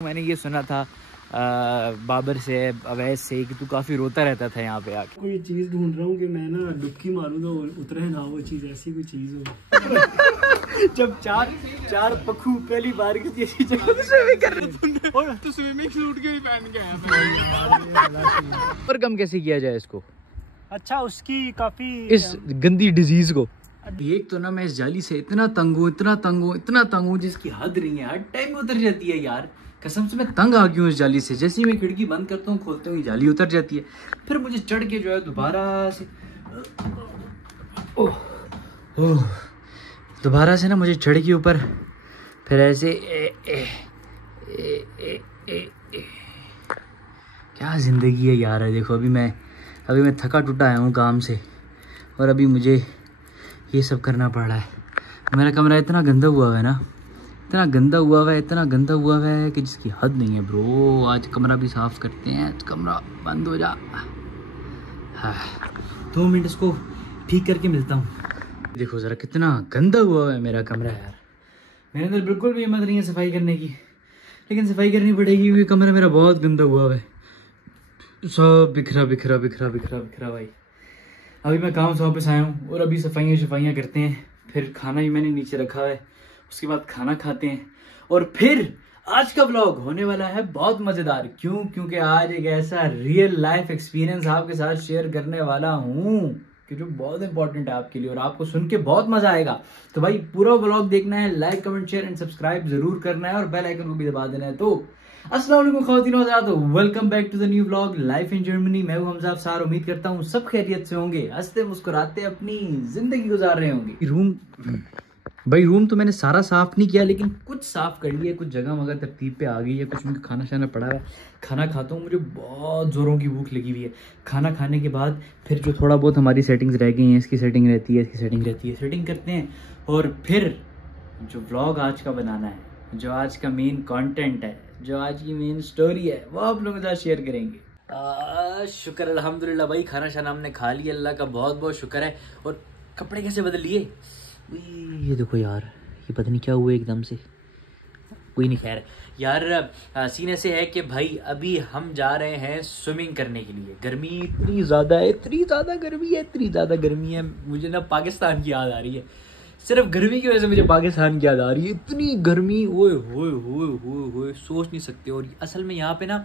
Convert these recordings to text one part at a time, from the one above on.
मैंने ये सुना था बाबर से, अवैस से, कि तू काफी रोता रहता था यहाँ पे आके। कोई चीज ढूंढ रहा हूँ कि मैं ना डुबकी मारूं तो उतरे ना, वो चीज ऐसी कोई चीज हो। जब चार पखू पहली बार किसी ऐसी जगह स्विमिंग कर रहे थे और तो स्विमिंग सूट के भी पहन के आया। पर कम कैसे किया जाए इसको, अच्छा उसकी काफी इस गंदी डिजीज को। एक तो ना मैं इस जाली से इतना तंग हूँ जिसकी हद नहीं है। हर टाइम में उतर जाती है यार, कसम से मैं तंग आ गई हूँ इस जाली से। जैसे ही मैं खिड़की बंद करता हूँ खोलता हूँ जाली उतर जाती है, फिर मुझे चढ़ के जो है दोबारा से ना मुझे चढ़ के ऊपर फिर ऐसे क्या जिंदगी है यार। है देखो अभी मैं थका टूटा आया हूँ काम से और अभी मुझे ये सब करना पड़ रहा है। मेरा कमरा इतना गंदा हुआ है ना, इतना गंदा हुआ है कि जिसकी हद नहीं है ब्रो। आज कमरा भी साफ करते हैं, कमरा बंद हो जा। हाँ 2 मिनट इसको ठीक करके मिलता हूँ। देखो ज़रा कितना गंदा हुआ है मेरा कमरा यार। मेरे अंदर बिल्कुल भी हिम्मत नहीं है सफाई करने की, लेकिन सफाई करनी पड़ेगी क्योंकि कमरा मेरा बहुत गंदा हुआ है। सब बिखरा भाई। अभी मैं काम से वापस आया हूँ और अभी सफाइयाँ करते हैं, फिर खाना भी मैंने नीचे रखा है, उसके बाद खाना खाते हैं और फिर आज का व्लॉग होने वाला है बहुत मजेदार। क्योंकि आज एक ऐसा रियल लाइफ एक्सपीरियंस आपके साथ शेयर करने वाला हूँ कि जो बहुत इंपॉर्टेंट है आपके लिए और आपको सुन के बहुत मजा आएगा। तो भाई पूरा व्लॉग देखना है, like comment share and subscribe जरूर करना है और बेल आइकन को भी दबा देना है। तो अस्सलाम वालेकुम ख़वातीन व हज़रात, welcome back to the new vlog life in Germany. मैं हूं हमजा अफसार। उम्मीद करता हूं सब खैरियत से होंगे, हंसते मुस्कुराते अपनी जिंदगी गुजार रहे होंगे। रूम तो मैंने सारा साफ नहीं किया, लेकिन कुछ साफ कर लिया, कुछ जगह मगर तरतीब पे आ गई है, कुछ मुझे खाना शाना पड़ा है। खाना खाता हूँ, मुझे बहुत ज़ोरों की भूख लगी हुई है। खाना खाने के बाद फिर जो थोड़ा बहुत हमारी सेटिंग्स रह गई हैं, इसकी सेटिंग रहती है, सेटिंग करते हैं और फिर जो व्लॉग आज का बनाना है, जो आज का मेन कंटेंट है, जो आज की मेन स्टोरी है, वो आप लोगों के साथ शेयर करेंगे। शुक्र अल्हम्दुलिल्लाह भाई, खाना शाना हमने खा लिया, अल्लाह का बहुत बहुत शुक्र है। और कपड़े कैसे बदल लिए, ये देखो यार, ये पता नहीं क्या हुआ एकदम से, कोई नहीं। खैर यार, सीन ऐसे है कि भाई अभी हम जा रहे हैं स्विमिंग करने के लिए। गर्मी इतनी ज़्यादा गर्मी है, मुझे ना पाकिस्तान की याद आ रही है। सिर्फ गर्मी की वजह से मुझे पाकिस्तान की याद आ रही है। इतनी गर्मी, ओए होए सोच नहीं सकते। और असल में यहाँ पे ना,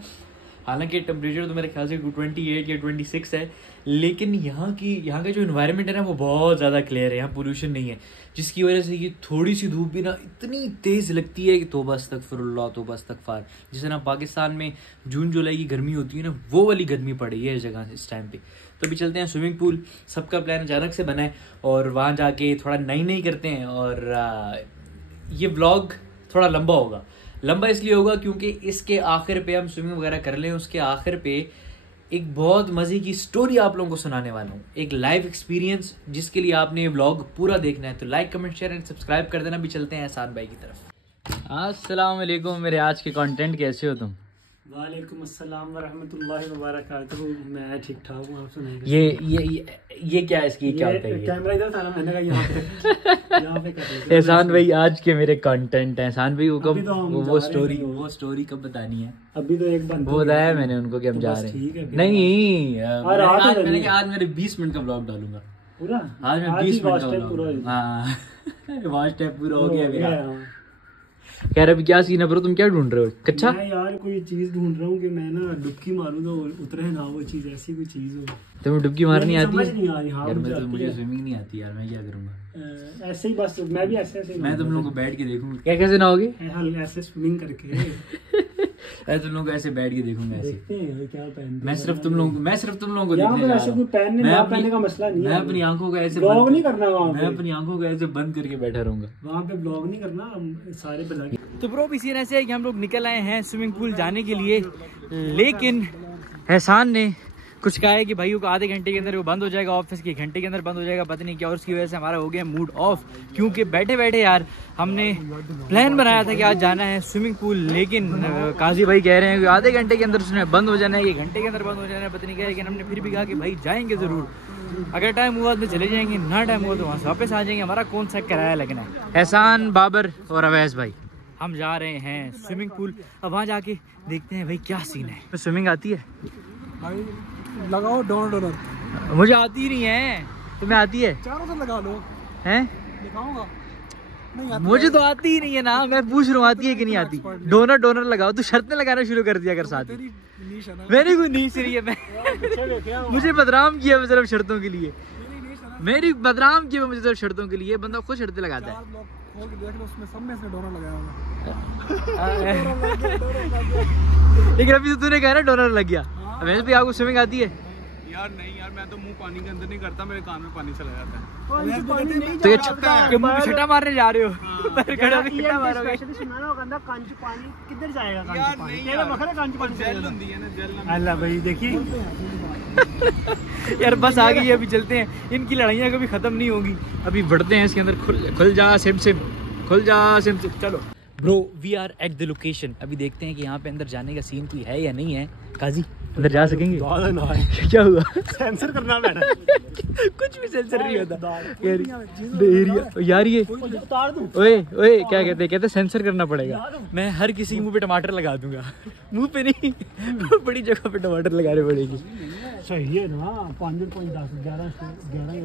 हालांकि टेम्परेचर तो मेरे ख्याल से 28 या 26 है, लेकिन यहाँ का जो एनवायरनमेंट है ना, वो बहुत ज़्यादा क्लियर है। यहाँ पोल्यूशन नहीं है, जिसकी वजह से ये थोड़ी सी धूप भी ना इतनी तेज़ लगती है कि तौबा अस्तगफिरुल्लाह। जिसे ना पाकिस्तान में जून जुलाई की गर्मी होती है ना, वो वाली गर्मी पड़ी है इस जगह इस टाइम पे। तो अभी चलते हैं स्विमिंग पूल। सबका प्लान अचानक से बना है और वहाँ जाके थोड़ा नई करते हैं। और ये व्लॉग थोड़ा लंबा इसलिए होगा क्योंकि इसके आखिर पे हम स्विमिंग वगैरह कर लें, उसके आखिर पे एक बहुत मज़े की स्टोरी आप लोगों को सुनाने वाला हूँ, एक लाइव एक्सपीरियंस, जिसके लिए आपने ये व्लॉग पूरा देखना है। तो like comment share and subscribe कर देना। भी चलते हैं एहसान भाई की तरफ। अस्सलाम वालेकुम, मेरे आज के कंटेंट कैसे हो तुम? वालेकुम अस्सलाम व रहमतुल्लाहि व बरकातहू। मैं ठीक ठाक हूँ, आप सुनाइए। ये क्या है, इसकी क्या होता है? कैमरा इधर था ना, मैंने कहा यहाँ पे कर लेते। एहसान भाई आज के मेरे कंटेंट है। एहसान भाई वो स्टोरी कब बतानी है? अभी तो एक बार वो बताया मैंने उनको कि हम जा रहे हैं। नहीं, मैंने कहा आज मेरे 20 मिनट का ब्लॉग डालूंगा पूरा। आज मैं 20 मिनट का ब्लॉग, हाँ वॉच टाइम पूरा हो गया मेरा। कह रहे क्या सीन है ब्रो, तुम क्या ढूंढ रहे हो? कच्चा मैं यार कोई चीज ढूंढ रहा हूँ कि मैं ना डुबकी मारूं तो उतरे ना, वो चीज ऐसी कोई चीज हो। तुम्हें डुबकी मारनी आती है? नहीं आ रही। हाँ, मुझे स्विमिंग नहीं आती यार, मैं क्या करूंगा? ऐसे ही बस, मैं भी ऐसे मैं तुम लोगों को बैठ के देखूंगा। क्या कैसे ना होगी? ऐसे स्विमिंग करके मैं तुम लोगों को ऐसे बैठ के देखूंगा। ऐसे क्या पहनते? मैं सिर्फ तुम लोगों को ऐसे कोई पहनने का मसला नहीं है। मैं अपनी आंखों को ऐसे ब्लॉग नहीं करना वहाँ पे। मैं अपनी आंखों को ऐसे बंद करके बैठा रहूंगा वहाँ पे। ब्लॉग नहीं करना, सारे बना के। तो ब्रो इसी तरह से है कि हम लोग निकल आए हैं स्विमिंग पूल जाने के लिए, लेकिन एहसान ने कुछ कहा है कि भाई को आधे घंटे के अंदर वो बंद हो जाएगा, ऑफिस के घंटे के अंदर बंद हो जाएगा, पता नहीं क्या। और उसकी वजह से हमारा हो गया मूड ऑफ, क्योंकि बैठे यार हमने प्लान बनाया था कि आज जाना है स्विमिंग पूल, लेकिन काजी भाई कह रहे हैं कि आधे घंटे के अंदर उसने बंद हो जाना है, एक घंटे के अंदर बंद हो जाना है, पता नहीं क्या। लेकिन हमने फिर भी कहा कि भाई जाएंगे ज़रूर, अगर टाइम हुआ तो चले जाएंगे, ना टाइम हुआ तो वहाँ से वापस आ जाएंगे। हमारा कौन सा किराया लगना है। एहसान, बाबर और अवैस भाई हम जा रहे हैं स्विमिंग पूल। अब वहाँ जाके देखते हैं भाई क्या सीन है। तो स्विमिंग आती है भाई? लगाओ डोनर। मुझे आती नहीं है, तुम्हें आती है? चारों से लगा लो। हैं? दिखाऊंगा। नहीं आती मुझे तो आती ही नहीं है ना, मैं पूछ रहा हूँ आती है कि नहीं आती। डोनर लगाओ। तू शर्तें लगाना शुरू कर दिया कर साथ ही। मेरी कोई नीच रही है, मैं मुझे बदनाम किया मैं सिर्फ शर्तों के लिए। मेरी बदनाम किया मुझे सिर्फ शर्तों के लिए। बंदा खुद शर्तें लगाता है। लेकिन अभी तो तूने कहा ना डोनर लग गया। वैसे भी आपको स्विमिंग आती है? यार नहीं यार, मैं तो मुंह पानी के अंदर नहीं करता, मेरे कान में पानी चला जाता है। तो ये मुंह में छट्टा मारने जा रहे हो? पैर खड़ा होके छट्टा मारोगे? किधर जाएगा? यार नहीं यार, जेल होती है ना, जेल। अल्लाह भाई देखिए यार बस आ गई है, अभी चलते हैं। इनकी लड़ाइयाँ कभी खत्म नहीं होगी। अभी बढ़ते हैं इसके अंदर। खुल जा सिम खुल जा सिम। चलो bro, we are at the location. अभी देखते हैं कि यहाँ पे अंदर जाने का सीन कोई है या नहीं है। काजी अंदर जा सकेंगे? क्या हुआ? सेंसर करना मैडम। कुछ भी सेंसर नहीं होता यार। ये ओए क्या कहते सेंसर करना पड़ेगा। मैं हर किसी के मुंह पे टमाटर लगा दूंगा। मुंह पे नहीं, बड़ी जगह पे टमाटर लगाने पड़ेगी। सही है ना? 5.10 11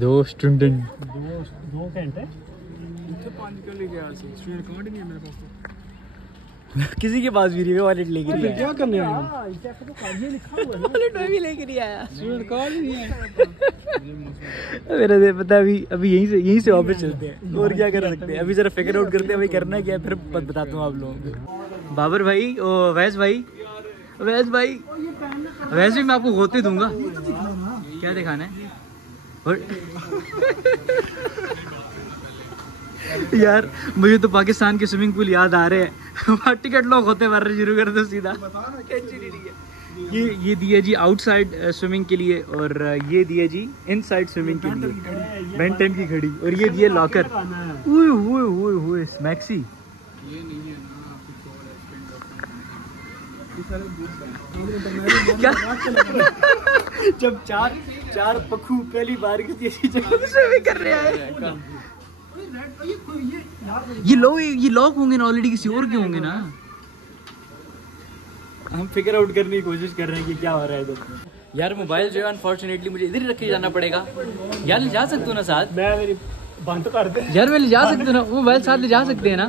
2 स्टूडेंट 2 घंटे 5 क्यों लेके आया? स्टूडेंट कार्ड नहीं है मेरे पास तो। किसी के पास भी नहीं है, वॉलेट लेके नहीं आया। क्या करने आया? तो कार्ड में लिखा हुआ है ना, वॉलेट में भी लेके नहीं आया। स्टूडेंट कार्ड नहीं है मेरा दे पता। अभी यहीं से वापस चलते हैं और क्या कर सकते हैं। अभी जरा फिगर आउट करते हैं भाई करना क्या है, फिर बताता हूँ आप लोगों को। बाबर भाई, वैस भाई वैसे भी मैं आपको गोते दूंगा। क्या दिखाना है? यार मुझे तो पाकिस्तान के स्विमिंग पूल याद आ रहे हैं। वहाँ टिकट लोग होते मारने शुरू कर दो सीधा। ये दिया जी आउटसाइड स्विमिंग के लिए, और ये दिया जी इनसाइड स्विमिंग के लिए बेन 10 की घड़ी, और ये दिए लॉकर। ओए मैक्सी। ये नहीं है ना, क्या? जब चार पखू पहली बार किसी जगह स्विमिंग कर रहे हैं। ये लोग होंगे ना ऑलरेडी, किसी और के होंगे ना। हम फिगर आउट करने की कोशिश कर रहे हैं कि क्या हो रहा है इधर। यार मोबाइल जो है अनफॉर्चुनेटली मुझे इधर ही रख के जाना पड़ेगा। यार ले जा सकते हो ना साथ? मैं मेरी बंद कर दे यार मैं ले जा सकते हो ना, वो मोबाइल साथ ले जा सकते हैं ना?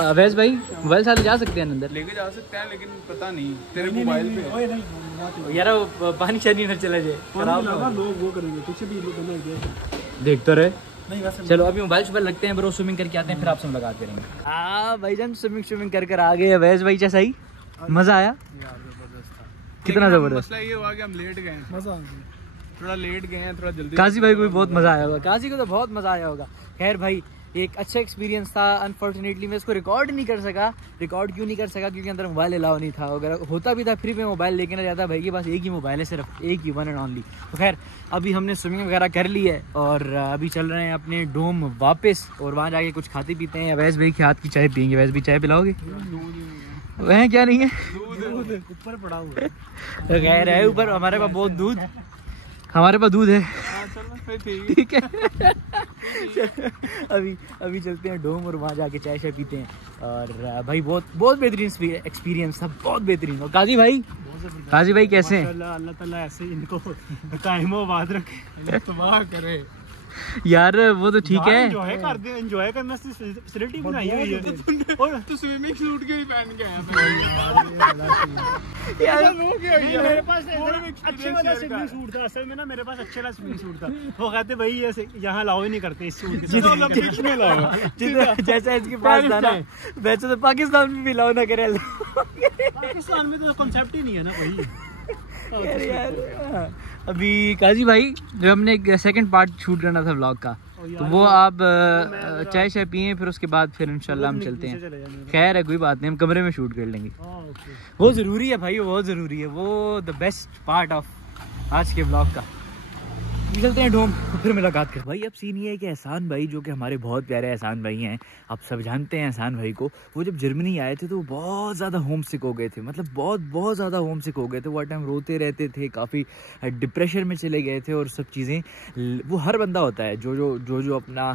अवैस भाई मोबाइल साथ ले जा सकते हैं अंदर? लेके जा सकते हैं, लेकिन पता नहीं तेरे मोबाइल पे यार वो पानी शानी न चला जाए, खराब लोग वो करेंगे। पीछे भी देख तो रहे। चलो अभी मोबाइल शोबाइल लगते हैं ब्रो, स्विमिंग करके आते हैं, फिर आपसे मुलाकात करेंगे। हाँ भाईजान स्विमिंग कर आ गए। अवैस भाई जैसा ही मजा आया? कितना जबरदस्त। मसला ये हुआ कि हम लेट गए, मजा आ गया। थोड़ा लेट गए हैं, थोड़ा जल्दी। काजी भाई को भी बहुत मजा आया होगा। काजी को तो बहुत मजा आया होगा। खैर भाई एक अच्छा एक्सपीरियंस था। अनफॉर्चुनेटली मैं इसको रिकॉर्ड नहीं कर सका। रिकॉर्ड क्यों नहीं कर सका? क्योंकि अंदर मोबाइल अलाउ नहीं था। अगर होता भी था फ्री में मोबाइल लेके ना जाता। भाई के पास एक ही मोबाइल है, सिर्फ एक ही, 1 एंड ओनली। तो खैर अभी हमने स्विमिंग वगैरह कर ली है और अभी चल रहे हैं अपने डोम वापस, और वहाँ जाके कुछ खाते पीते हैं। अवैस भाई के हाथ की चाय पियेंगे। अवैस भाई चाय पिलाओगे? वह क्या नहीं है, ऊपर पड़ा हुआ है। तो खैर है ऊपर। हमारे पास बहुत दूध, हमारे पास दूध है। ठीक है अभी चलते हैं डोम और वहाँ जाके चाय पीते हैं। और भाई बहुत बेहतरीन एक्सपीरियंस था, बहुत बेहतरीन। और काजी भाई कैसे हैं? अल्लाह ताला ऐसे इनको कायमोबाद रखे, तबाह करे। यार वो तो ठीक है, एंजॉय करना फैसिलिटी बनाई हुई है। और तो स्विमिंग सूट क्यों नहीं पहन के आया? मेरे पास अच्छे वाला स्विमिंग सूट था। असल में ना मेरे पास अच्छे वाला स्विमिंग सूट था। वो कहते भाई ऐसे यहाँ अलाउ ही नहीं करते इस सूट के साथ। जैसा इसके पास था ना, वैसे तो पाकिस्तान में भी अलाउ ना करे। पाकिस्तान में तो कॉन्सेप्ट ही नहीं है ना भाई। यार अभी काजी भाई जो हमने एक सेकंड पार्ट शूट करना था व्लॉग का, तो वो आप चाय पिए, फिर उसके बाद फिर इंशाल्लाह हम चलते हैं। खैर है कोई बात नहीं, हम कमरे में शूट कर लेंगे। वो ज़रूरी है भाई, वो बहुत ज़रूरी है। वो द बेस्ट पार्ट ऑफ आज के व्लॉग का। चलते हैं डोम, फिर मुलाकात करते हैं। भाई अब सीन ये है कि एहसान भाई, जो कि हमारे बहुत प्यारे एहसान भाई हैं, आप सब जानते हैं एहसान भाई को, वो जब जर्मनी आए थे तो वो बहुत ज़्यादा होम सिक हो गए थे, मतलब बहुत ज़्यादा होम सिक हो गए थे। वो हर टाइम रोते रहते थे, काफ़ी डिप्रेशन में चले गए थे और सब चीज़ें। वो हर बंदा होता है जो अपना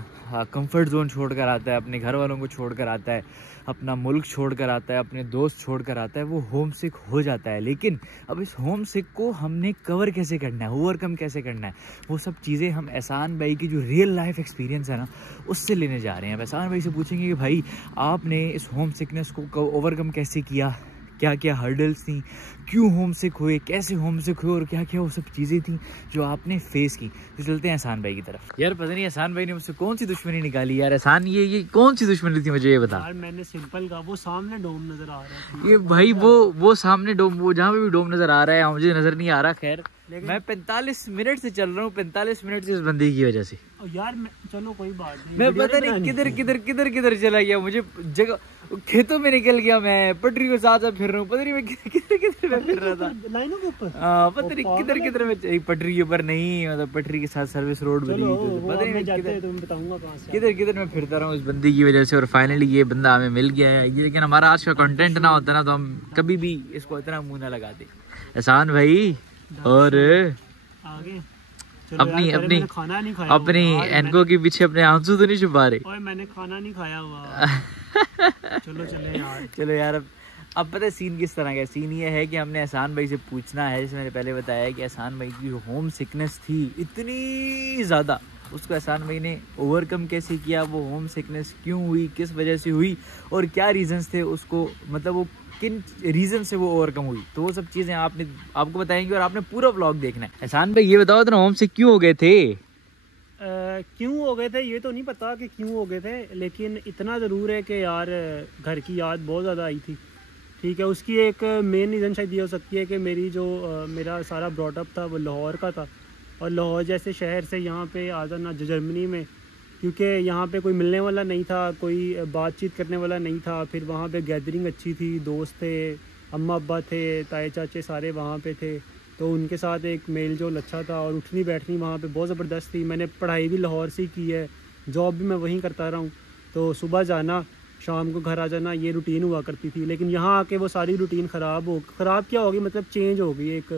कंफर्ट जोन छोड़ कर आता है, अपने घर वालों को छोड़ कर आता है, अपना मुल्क छोड़ कर आता है, अपने दोस्त छोड़ कर आता है, वो होम सिक हो जाता है। लेकिन अब इस होम सिक को हमने कवर कैसे करना है, ओवरकम कैसे करना है, वो सब चीज़ें हम एहसान भाई की जो रियल लाइफ एक्सपीरियंस है ना, उससे लेने जा रहे हैं। अब एहसान भाई से पूछेंगे कि भाई आपने इस होम सिकनेस को ओवरकम कैसे किया, क्या क्या हर्डल्स थी, क्यों होम सिक हुए, कैसे होम सिक हुए और क्या क्या वो सब चीज़ें थी जो आपने फेस की। तो चलते हैं एहसान भाई की तरफ। यार पता नहीं एहसान भाई ने मुझसे कौन सी दुश्मनी निकाली यार। एहसान ये कौन सी दुश्मनी थी, मुझे ये बता। यार मैंने सिंपल कहा, वो सामने डोम नजर आ रहा है। ये भाई वो सामने डोम, वो जहाँ पे भी डोम नजर आ रहा है मुझे नजर नहीं आ रहा। खैर मैं 45 मिनट से चल रहा हूँ, 45 मिनट से इस बंदे की वजह से। यार चलो कोई बात नहीं, मैं पता नहीं किधर चला गया, मुझे जगह खेतों में निकल गया, मैं पटरी के साथ फिर रहा हूँ, पता नहीं मैं किधर में फिर रहा था लाइनों के ऊपर। पता नहीं किधर में, पटरी के ऊपर नहीं, मतलब पटरी के साथ सर्विस रोड बनी, पता नहीं किधर मैं फिरता रहा हूँ इस बंदी की वजह से। और फाइनली ये बंदा हमें मिल गया है। ये लेकिन हमारा आज का कंटेंट ना होता ना तो हम कभी भी इसको इतना मुंह ना लगाते। एहसान भाई और आगे अपनी खाना नहीं खाया, अपनी एनको के पीछे अपने आंसू तो नहीं छुपा रहे। ओए मैंने खाना नहीं खाया हुआ। चलो यार अब पता है सीन किस तरह का है। सीन ये है कि हमने एहसान भाई से पूछना है, जैसे मैंने पहले बताया कि एहसान भाई की जो होम सिकनेस थी इतनी ज़्यादा, उसको एहसान भाई ने ओवरकम कैसे किया, वो होम सिकनेस क्यों हुई, किस वजह से हुई और क्या रीजंस थे उसको, मतलब वो किन रीजन से वो ओवरकम हुई। तो वो सब चीज़ें आपको बताएंगे और आपने पूरा व्लॉग देखना है। एहसान भाई ये बताओ तो होम सिक क्यों हो गए थे? क्यों हो गए थे ये तो नहीं पता कि क्यों हो गए थे, लेकिन इतना ज़रूर है कि यार घर की याद बहुत ज़्यादा आई थी। ठीक है, उसकी एक मेन रीज़न शायद ये हो सकती है कि मेरा सारा ब्रॉटअप था वो लाहौर का था, और लाहौर जैसे शहर से यहाँ पे आ जाना जर्मनी में, क्योंकि यहाँ पे कोई मिलने वाला नहीं था, कोई बातचीत करने वाला नहीं था। फिर वहाँ पे गैदरिंग अच्छी थी, दोस्त थे, अम्मा अब्बा थे, ताए चाचे सारे वहाँ पे थे, तो उनके साथ एक मेल जोल अच्छा था। और उठनी बैठनी वहाँ पे बहुत ज़बरदस्त थी। मैंने पढ़ाई भी लाहौर से ही की है, जॉब भी मैं वहीं करता रहा हूँ, तो सुबह जाना शाम को घर आ जाना ये रूटीन हुआ करती थी। लेकिन यहाँ आके वो सारी रूटीन ख़राब क्या होगी, मतलब चेंज हो गई, एक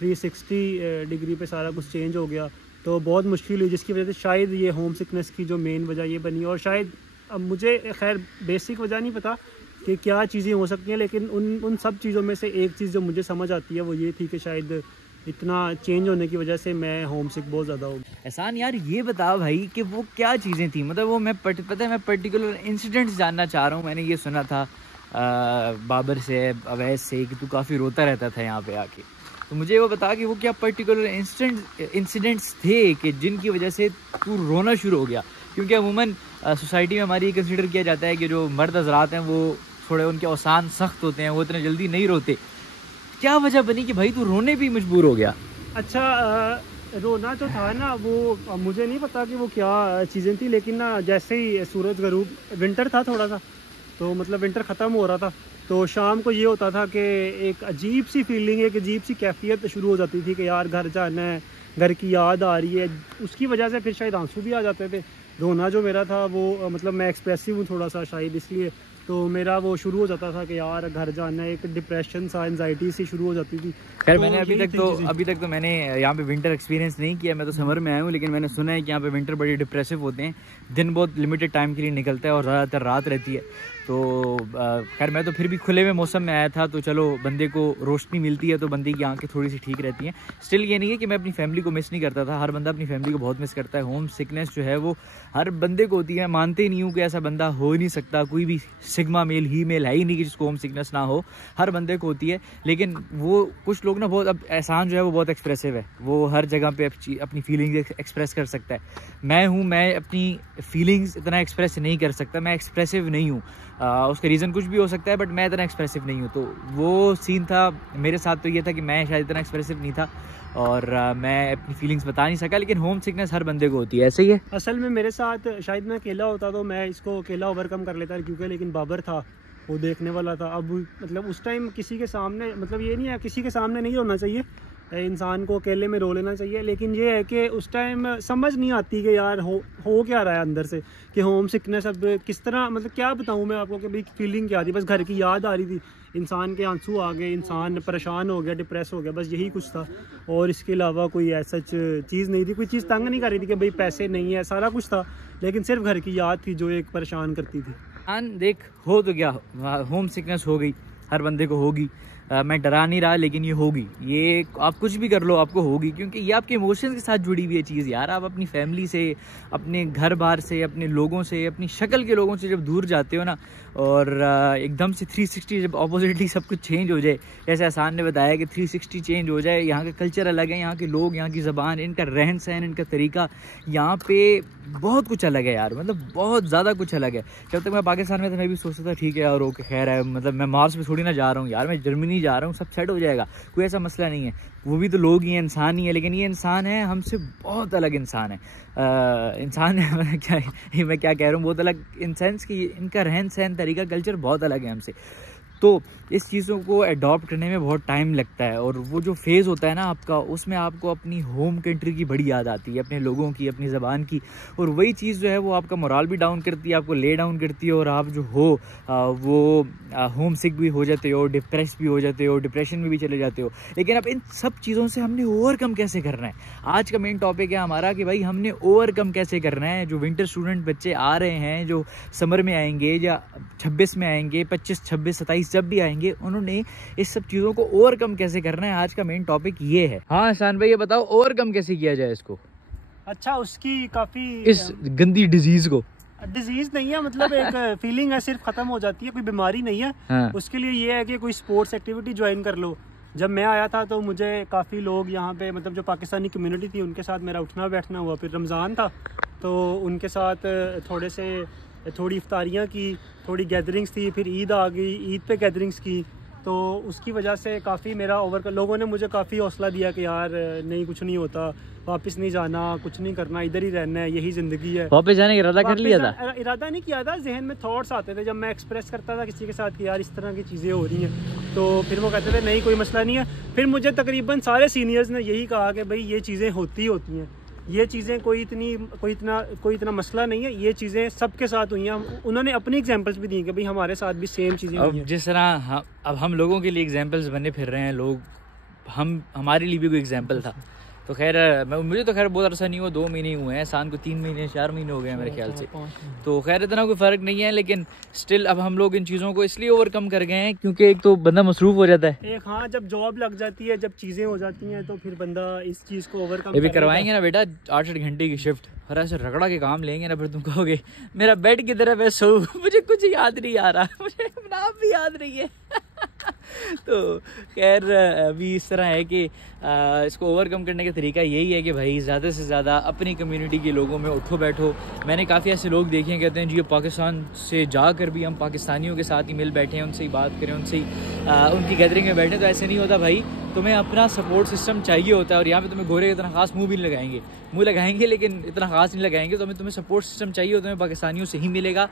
360 डिग्री पे सारा कुछ चेंज हो गया। तो बहुत मुश्किल हुई, जिसकी वजह से शायद ये होम सिकनेस की जो मेन वजह ये बनी। और शायद अब मुझे खैर बेसिक वजह नहीं पता कि क्या चीज़ें हो सकती हैं, लेकिन उन सब चीज़ों में से एक चीज़ जो मुझे समझ आती है वो ये थी कि शायद इतना चेंज होने की वजह से मैं होम सिक बहुत ज़्यादा हो गया। एहसान यार ये बता भाई कि वो क्या चीज़ें थी, मतलब वो मैं पता है मैं पर्टिकुलर इंसिडेंट्स जानना चाह रहा हूँ। मैंने ये सुना था बाबर से, अवैस से, कि तू काफ़ी रोता रहता था यहाँ पे आके, तो मुझे वो बता कि वो क्या पर्टिकुलर इंसिडेंट्स थे कि जिनकी वजह से तू रोना शुरू हो गया। क्योंकि अमूमन सोसाइटी में हमारी कंसिडर किया जाता है कि जो मर्द हजरात हैं वो थोड़े उनके औसान सख्त होते हैं, वो इतने जल्दी नहीं रोते। क्या वजह बनी कि भाई तू रोने भी मजबूर हो गया? अच्छा रोना तो था ना, वो मुझे नहीं पता कि वो क्या चीज़ें थी, लेकिन ना जैसे ही सूरज गरूब, विंटर था थोड़ा सा, तो मतलब विंटर ख़त्म हो रहा था, तो शाम को ये होता था कि एक अजीब सी फीलिंग, एक अजीब सी कैफियत शुरू हो जाती थी कि यार घर जाना है, घर की याद आ रही है। उसकी वजह से फिर शायद आंसू भी आ जाते थे। रोना जो मेरा था वो मतलब मैं एक्सप्रेसिव हूँ थोड़ा सा शायद, इसलिए तो मेरा वो शुरू हो जाता था कि यार घर जाना है, एक डिप्रेशन सा, एंजाइटी सी शुरू हो जाती थी। खैर मैंने अभी तक तो मैंने यहाँ पे विंटर एक्सपीरियंस नहीं किया, मैं तो समर में आया हूँ, लेकिन मैंने सुना है कि यहाँ पे विंटर बड़े डिप्रेसिव होते हैं, दिन बहुत लिमिटेड टाइम के लिए निकलता है और ज़्यादातर रात रहती है। तो खैर मैं तो फिर भी खुले में मौसम में आया था, तो चलो बंदे को रोशनी मिलती है तो बंदे की आंखें थोड़ी सी ठीक रहती हैं। स्टिल ये नहीं है कि मैं अपनी फैमिली को मिस नहीं करता था, हर बंदा अपनी फैमिली को बहुत मिस करता है। होम सिकनेस जो है वो हर बंदे को होती है, मानते ही नहीं हूँ कि ऐसा बंदा हो ही नहीं सकता, कोई भी सिग्मा मेल ही मेल है ही नहीं कि जिसको होम सिकनेस ना हो, हर बंदे को होती है। लेकिन वो कुछ लोग ना बहुत, अब एहसान जो है वो बहुत एक्सप्रेसिव है, वो हर जगह पे अपनी फीलिंग्स एक्सप्रेस कर सकता है। मैं अपनी फीलिंग्स इतना एक्सप्रेस नहीं कर सकता, मैं एक्सप्रेसिव नहीं हूँ। उसका रीज़न कुछ भी हो सकता है, बट मैं इतना एक्सप्रेसिव नहीं हूँ। तो वो सीन था मेरे साथ, तो ये था कि मैं शायद इतना एक्सप्रेसिव नहीं था और मैं अपनी फीलिंग्स बता नहीं सका। लेकिन होम सिकनेस हर बंदे को होती है, ऐसे ही है। असल में मेरे साथ शायद मैं अकेला होता तो मैं इसको अकेला ओवरकम कर लेता, क्योंकि लेकिन बाबर था, वो देखने वाला था। अब मतलब उस टाइम किसी के सामने, मतलब ये नहीं है किसी के सामने नहीं रोना चाहिए, इंसान को अकेले में रो लेना चाहिए। लेकिन ये है कि उस टाइम समझ नहीं आती कि यार हो क्या रहा है अंदर से, कि होम सिकनेस अब किस तरह, मतलब क्या बताऊँ मैं आपको कि भाई फीलिंग क्या थी। बस घर की याद आ रही थी, इंसान के आंसू आ गए, इंसान परेशान हो गया, डिप्रेस हो गया, बस यही कुछ था। और इसके अलावा कोई ऐसा चीज़ नहीं थी, कोई चीज़ तंग नहीं कर रही थी कि भाई पैसे नहीं है, सारा कुछ था, लेकिन सिर्फ घर की याद थी जो एक परेशान करती थी। देख हो तो क्या, होम सिकनेस हो गई, हर बंदे को होगी। मैं डरा नहीं रहा, लेकिन ये होगी, ये आप कुछ भी कर लो आपको होगी, क्योंकि ये आपके इमोशंस के साथ जुड़ी हुई है चीज़ यार। आप अपनी फैमिली से, अपने घर बार से, अपने लोगों से, अपनी शक्ल के लोगों से जब दूर जाते हो ना, और एकदम से 360 जब ऑपोजिटली सब कुछ चेंज हो जाए, जैसे एहसान ने बताया कि 360 चेंज हो जाए, यहाँ का कल्चर अलग है, यहाँ के लोग, यहाँ की ज़बान, इनका रहन सहन, इनका तरीका, यहाँ पे बहुत कुछ अलग है यार, मतलब बहुत ज़्यादा कुछ अलग है। जब तक मैं पाकिस्तान में था मैं भी सोचता था ठीक है यार, ओके खैर है, मतलब मैं मार्स पे थोड़ी ना जा रहा हूँ यार, मैं जर्मनी जा रहा हूँ, सब सेट हो जाएगा, कोई ऐसा मसला नहीं है, वो भी तो लोग ही हैं, इंसान ही है, लेकिन ये इंसान है हमसे बहुत अलग इंसान है। इंसान है मैं क्या कह रहा हूँ, बहुत अलग इन सेंस कि इनका रहन सहन, तरीका, कल्चर बहुत अलग है हमसे। तो इस चीज़ों को अडॉप्ट करने में बहुत टाइम लगता है, और वो जो फेज़ होता है ना आपका, उसमें आपको अपनी होम कंट्री की बड़ी याद आती है, अपने लोगों की, अपनी ज़बान की, और वही चीज़ जो है वो आपका मोराल भी डाउन करती है, आपको ले डाउन करती है, और आप जो हो वो होम सिक भी हो जाते हो, डिप्रेस भी हो जाते हो, डिप्रेशन में भी चले जाते हो। लेकिन अब इन सब चीज़ों से हमने ओवरकम कैसे करना है, आज का मेन टॉपिक है हमारा कि भाई हमने ओवरकम कैसे करना है। जो विंटर स्टूडेंट बच्चे आ रहे हैं, जो समर में आएंगे या 26 में आएंगे, 25, 26, 27 जब भी आएंगे, उन्होंने इस सब चीज़ों को ओवरकम कैसे करना है, आज का मेन टॉपिक ये है। हाँ एहसान भाई, ये बताओ ओवरकम कैसे किया जाए इसको, अच्छा उसकी काफ़ी इस गंदी डिजीज़ को। डिजीज नहीं है, मतलब एक फीलिंग है, सिर्फ खत्म हो जाती है, कोई बीमारी नहीं है। हाँ। उसके लिए ये है कि कोई स्पोर्ट्स एक्टिविटी ज्वाइन कर लो। जब मैं आया था तो मुझे काफ़ी लोग यहाँ पे, मतलब जो पाकिस्तानी कम्युनिटी थी, उनके साथ मेरा उठना बैठना हुआ। फिर रमज़ान था तो उनके साथ थोड़ी इफ्तारियाँ की, थोड़ी गैदरिंग्स थी, फिर ईद आ गई, ईद पे गैदरिंग्स की, तो उसकी वजह से काफ़ी मेरा लोगों ने मुझे काफ़ी हौसला दिया कि यार नहीं कुछ नहीं होता, वापस नहीं जाना, कुछ नहीं करना, इधर ही रहना है, यही ज़िंदगी है। वापस जाने का इरादा कर लिया था? इरादा नहीं किया था, जहन में थॉट्स आते थे जब मैं एक्सप्रेस करता था किसी के साथ कि यार इस तरह की चीज़ें हो रही हैं, तो फिर वो कहते थे नहीं कोई मसला नहीं है। फिर मुझे तकरीबन सारे सीनियर्स ने यही कहा कि भाई ये चीज़ें होती हैं, ये चीज़ें कोई इतना मसला नहीं है, ये चीज़ें सबके साथ हुई हैं। उन्होंने अपनी एग्जांपल्स भी दी कि भाई हमारे साथ भी सेम चीज़ें हुई हैं। जिस तरह अब हम लोगों के लिए एग्जांपल्स बने फिर रहे हैं लोग, हमारे लिए भी कोई एग्जांपल था। तो खैर मुझे तो खैर बहुत अरसा नहीं हुआ, 2 महीने हुए हैं, शान को 3 महीने 4 महीने हो गए हैं मेरे ख्याल से, तो खैर इतना कोई फ़र्क नहीं है। लेकिन स्टिल अब हम लोग इन चीज़ों को इसलिए ओवरकम कर गए हैं क्योंकि एक तो बंदा मसरूफ़ हो जाता है, एक हाँ जब जॉब लग जाती है, जब चीज़ें हो जाती हैं, तो फिर बंदा इस चीज़ को ओवरकम ये भी करवाएंगे ना बेटा 8-8 घंटे की शिफ्ट, हर ऐसे रगड़ा के काम लेंगे ना, फिर तुम कहोगे मेरा बेड की तरफ है, सो मुझे कुछ याद नहीं आ रहा, मुझे नाम भी याद नहीं है। तो खैर अभी इस तरह है कि इसको ओवरकम करने का तरीका यही है कि भाई ज़्यादा से ज़्यादा अपनी कम्युनिटी के लोगों में उठो बैठो। मैंने काफ़ी ऐसे लोग देखे हैं कहते हैं जी पाकिस्तान से जाकर भी हम पाकिस्तानियों के साथ ही मिल बैठे हैं, उनसे ही बात करें, उनसे ही उनकी गैदरिंग में बैठे। तो ऐसे नहीं होता भाई, तुम्हें अपना सपोर्ट सिस्टम चाहिए होता है। और यहाँ पे तुम्हें गोरे इतना खास मुंह भी नहीं लगाएंगे, मुंह लगाएंगे लेकिन इतना खास नहीं लगाएंगे। तो तुम्हें सपोर्ट सिस्टम चाहिए हो, तुम्हें पाकिस्तानियों से ही मिलेगा,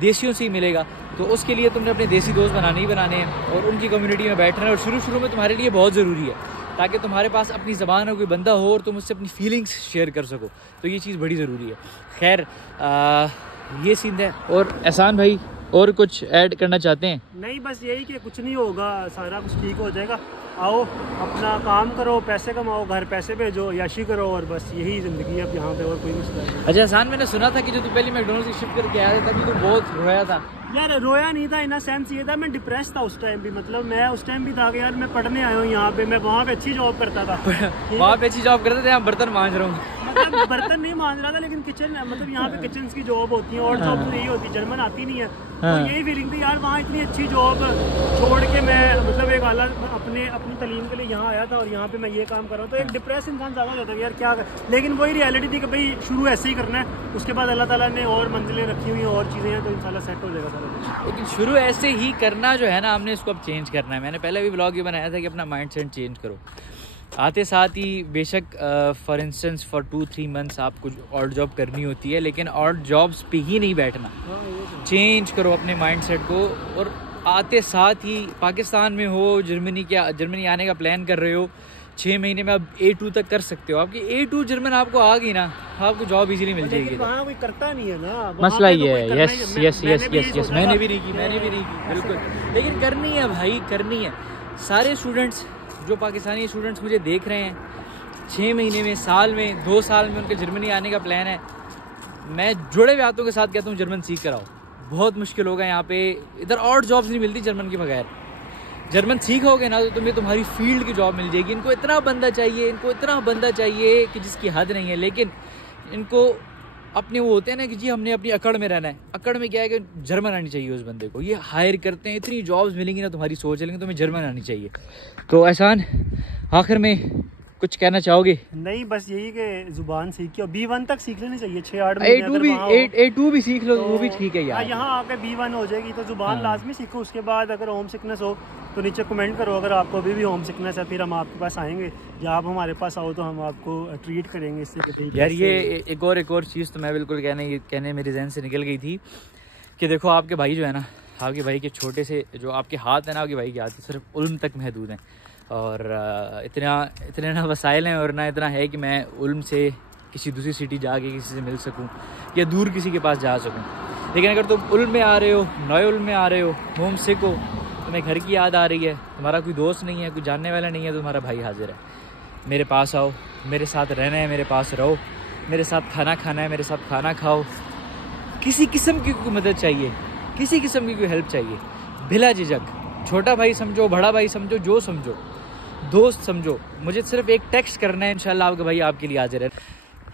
देसियों से ही मिलेगा। तो उसके लिए तुमने अपने देसी दोस्त बनाने ही बनाने हैं और उनकी कम्युनिटी में बैठना है। और शुरू में तुम्हारे लिए बहुत ज़रूरी है ताकि तुम्हारे पास अपनी ज़बान और कोई बंदा हो और तुम उससे अपनी फीलिंग्स शेयर कर सको, तो ये चीज़ बड़ी ज़रूरी है। खैर ये सीन है। और एहसान भाई और कुछ ऐड करना चाहते हैं? नहीं, बस यही कि कुछ नहीं होगा, सारा कुछ ठीक हो जाएगा। आओ अपना काम करो, पैसे कमाओ, घर पैसे भेजो, याशी करो, और बस यही ज़िंदगी है अब यहाँ पे, और कोई मसला नहीं। अच्छा एहसान, मैंने सुना था कि जो तू पहले मैकडॉनल्ड्स की शिफ्ट करके आया था तभी तो बहुत रोया था। यार रोया नहीं था, इन सेंस ये था मैं डिप्रेस था उस टाइम भी। मतलब मैं उस टाइम भी था कि यार मैं पढ़ने आया हूँ यहाँ पे, मैं वहाँ पे अच्छी जॉब करता था। वहाँ पे अच्छी जॉब करते थे, यहाँ बर्तन मांज रहा हूँ। मतलब बर्तन नहीं मांज रहा था, लेकिन किचन, मतलब यहाँ पे किचन की जॉब होती है और जॉब तो यही होती है, जर्मन आती नहीं है। तो यही फीलिंग थी यार, वहाँ इतनी अच्छी जॉब छोड़ के मैं मतलब एक आला अपनी तालीम के लिए यहाँ आया था और यहाँ पे मैं ये काम कर रहा हूँ। तो एक डिप्रेस इंसान ज़्यादा हो जाता है यार क्या कर। लेकिन वही रियलिटी थी कि भाई शुरू ऐसे ही करना है, उसके बाद अल्लाह ताला ने और मंजिलें रखी हुई और चीज़ें हैं, तो इंशाल्लाह सेट हो जाएगा सारा कुछ। लेकिन शुरू ऐसे ही करना जो है ना, हमने इसको अब चेंज करना है। मैंने पहले भी ब्लॉग ये बनाया था कि अपना माइंड सेट चेंज करो। आते साथ ही बेशक फॉर इंस्टेंस फॉर 2-3 मंथ्स आप कुछ और जॉब करनी होती है, लेकिन और जॉब्स पे ही नहीं बैठना। चेंज करो अपने माइंडसेट को। और आते साथ ही पाकिस्तान में हो, जर्मनी आने का प्लान कर रहे हो, 6 महीने में आप A2 तक कर सकते हो। आपकी A2 जर्मन आपको आ गई ना, आपको जॉब इजीली मिल जाएगी। वहाँ कोई करता नहीं है ना, मसला ये है। Yes yes yes yes yes, मैंने भी नहीं की, मैंने भी नहीं की, बिल्कुल। लेकिन करनी है भाई, करनी है। सारे स्टूडेंट्स जो पाकिस्तानी स्टूडेंट्स मुझे देख रहे हैं, 6 महीने में, साल में, 2 साल में उनके जर्मनी आने का प्लान है, मैं जुड़े हुए हाथों के साथ कहता हूँ जर्मन सीख कर आओ। बहुत मुश्किल होगा यहाँ पे, इधर और जॉब्स नहीं मिलती जर्मन के बगैर। जर्मन सीखोगे ना तो तुम्हें तुम्हारी फील्ड की जॉब मिल जाएगी। इनको इतना बंदा चाहिए, इनको इतना बंदा चाहिए कि जिसकी हद नहीं है। लेकिन इनको अपने वो होते हैं ना कि जी हमने अपनी अकड़ में रहना है। अकड़ में क्या है कि जर्मन आनी चाहिए उस बंदे को। ये हायर करते हैं, इतनी जॉब्स मिलेंगी ना, तुम्हारी सोच लेंगे तुम्हें जर्मन आनी चाहिए। तो एहसान, आखिर में कुछ कहना चाहोगे? नहीं, बस यही कि जुबान सीखी और B1 तक सीख लेनी चाहिए। 6-8 A2 भी सीख लो तो वो भी ठीक है यार। यहाँ आके B1 हो जाएगी तो जुबान लाजमी सीखो। उसके बाद अगर होम सिकनेस हो तो नीचे कमेंट करो, अगर आपको अभी भी होम सिकनेस है फिर हम आपके पास आएंगे, या आप हमारे पास आओ तो हम आपको ट्रीट करेंगे इससे। यार ये एक और चीज़ तो मैं बिल्कुल कहने मेरे जहन से निकल गई थी कि देखो आपके भाई जो है ना, आपके भाई के छोटे से जो आपके हाथ है ना, आपके भाई के हाथ सिर्फ उल्म तक महदूद हैं। और इतने ना वसाइल हैं और ना इतना है कि मैं उल्म से किसी दूसरी सिटी जाके किसी से मिल सकूं या दूर किसी के पास जा सकूं। लेकिन अगर तुम उल्म में आ रहे हो, नए उल्म में आ रहे हो, होम सिक हो, तुम्हें घर की याद आ रही है, तुम्हारा कोई दोस्त नहीं है, कोई जानने वाला नहीं है, तो तुम्हारा भाई हाजिर है। मेरे पास आओ, मेरे साथ रहना है, मेरे पास रहो, मेरे साथ खाना खाना है, मेरे साथ खाना खाओ। किसी किस्म की कोई मदद चाहिए, किसी किस्म की कोई हेल्प चाहिए, बिला झिझक, छोटा भाई समझो, बड़ा भाई समझो, जो समझो, दोस्त समझो, मुझे सिर्फ एक टेक्स्ट करना है, इंशाल्लाह आपका भाई आपके लिए हाजिर है।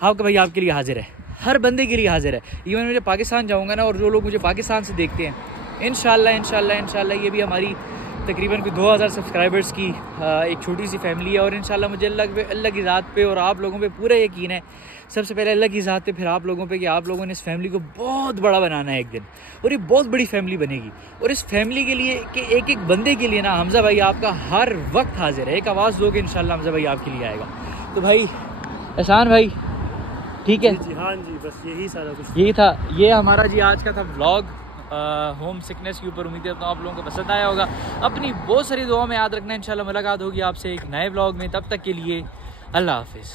आपका भाई आपके लिए हाजिर है, हर बंदे के लिए हाजिर है। इवन मुझे पाकिस्तान जाऊंगा ना, और जो लोग मुझे पाकिस्तान से देखते हैं, इंशाल्लाह ये भी हमारी तकरीबन कोई 2000 सब्सक्राइबर्स की एक छोटी सी फैमिली है। और इंशाल्लाह मुझे अल्लाह की ज़ात पे और आप लोगों पे पूरा यकीन है, सबसे पहले अल्लाह की ज़ात पे, फिर आप लोगों पे, कि आप लोगों ने इस फैमिली को बहुत बड़ा बनाना है एक दिन, और ये बहुत बड़ी फैमिली बनेगी। और इस फैमिली के लिए कि एक एक बंदे के लिए ना हमज़ा भाई आपका हर वक्त हाजिर है। एक आवाज़ दोगे इंशाल्लाह हमज़ा भाई आपके लिए आएगा। तो भाई एहसान भाई, ठीक है जी, हाँ जी, बस यही सारा कुछ, यही था। ये हमारा जी आज का था व्लॉग होम सिकनेस के ऊपर। उम्मीद करता हूँ आप लोगों को पसंद आया होगा। अपनी बहुत सारी दुआ में याद रखना। इंशाल्लाह मुलाकात होगी आपसे एक नए व्लॉग में। तब तक के लिए अल्लाह हाफिज़।